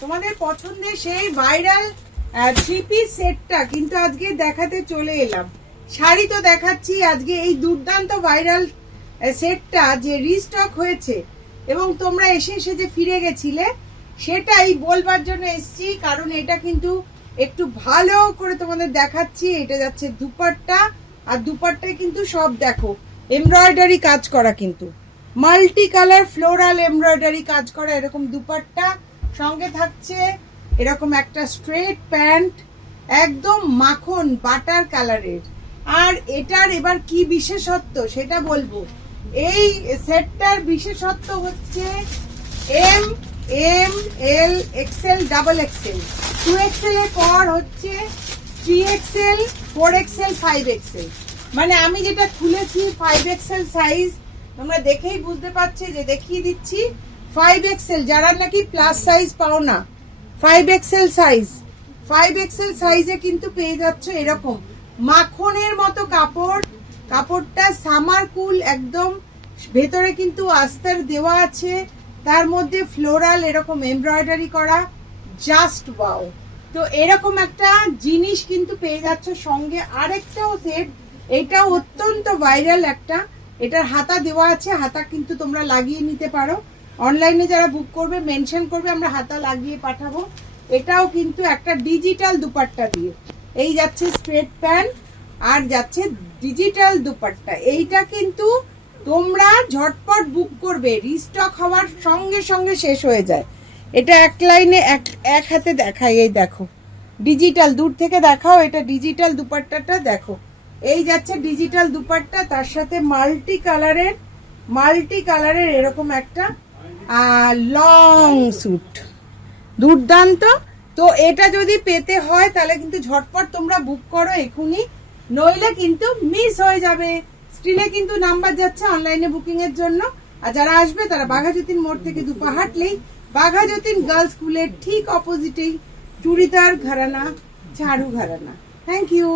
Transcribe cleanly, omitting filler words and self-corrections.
তোমাদের পছন্দের সেই ভাইরাল 3 পিস সেটটা কিন্তু আজকে দেখাতে চলে এলাম। শাড়ি তো দেখাচ্ছি, আজকে এই দুর্দান্ত ভাইরাল সেটটা যে রিস্টক হয়েছে এবং তোমরা এসে যে ফিরে গেছিলে সেটাই বলবার জন্য এসেছি। কারণ এটা কিন্তু একটু ভালো করে তোমাদের দেখাচ্ছি। এটা যাচ্ছে দুপাট্টা, আর দুপাট্টায় কিন্তু সব দেখো এমব্রয়ডারি কাজ করা, কিন্তু মাল্টি কালার ফ্লোরাল এমব্রয়ডারি কাজ করা এরকম দুপাট্টা। সঙ্গে থাকছে এরকম একটা স্ট্রেট প্যান্ট, একদম মাখন বাটার কালারের। আর এটার এবার কি বিশেষত্ব সেটা বলবো। এই সেটটার বিশেষত্ব হচ্ছে এম, এল, এক্সেল, ডাবল এক্সেল, 2XL এর পর হচ্ছে 3XL, 4XL, 5XL। মানে আমি যেটা খুলেছি 5XL সাইজ, তোমরা দেখেই বুঝতে পারছি যে দেখিয়ে দিচ্ছি 5XL। যারা নাকি প্লাস সাইজ পাও না, 5XL সাইজ, 5XL সাইজে কিন্তু পেয়ে যাচ্ছ এরকম মাখনের মতো কাপড়। কাপড়টা সামার কুল একদম, ভেতরে কিন্তু আস্তর দেওয়া আছে, তার মধ্যে ফ্লোরাল এরকম এমব্রয়ডারি করা, জাস্ট ওয়াও। তো এরকম একটা জিনিস কিন্তু পেয়ে যাচ্ছ। সঙ্গে আরেকটাও সেট, এটাও অত্যন্ত ভাইরাল একটা, এটার হাতা দেওয়া আছে, হাতা কিন্তু তোমরা লাগিয়ে নিতে পারো। অনলাইনে যারা বুক করবে মেনশন করবে, আমরা হাতা লাগিয়ে পাঠাবো। এটাও কিন্তু একটা ডিজিটাল দুপাট্টা দিয়ে, এই যাচ্ছে স্ট্রেট প্যান্ট আর যাচ্ছে ডিজিটাল দুপাট্টা। এইটা কিন্তু তোমরা ঝটপট বুক করবে, রিস্টক হওয়ার সঙ্গে সঙ্গে শেষ হয়ে যায়। এটা এক লাইনে এক হাতে দেখাই, এই দেখো ডিজিটাল, দূর থেকে দেখাও, এটা ডিজিটাল দুপাট্টাটা দেখো। এই যাচ্ছে ডিজিটাল দুপাট্টা, তার সাথে মাল্টি কালারের এরকম একটা লং স্যুট, দুর্দান্ত। তো এটা যদি পেতে হয় তাহলে কিন্তু ঝটপট তোমরা বুক করো এখুনি, নইলে কিন্তু মিস হয়ে যাবে। স্ক্রিনে কিন্তু নাম্বার যাচ্ছে অনলাইনে বুকিং এর জন্য। আর যারা আসবে তারা বাঘাযতীন মোড় থেকে দুপা হাঁটলেই বাঘাযতীন গার্লস স্কুলের ঠিক অপোজিটেই চুড়িদার ঘরানা, ঝাড়ু ঘরানা। Thank you.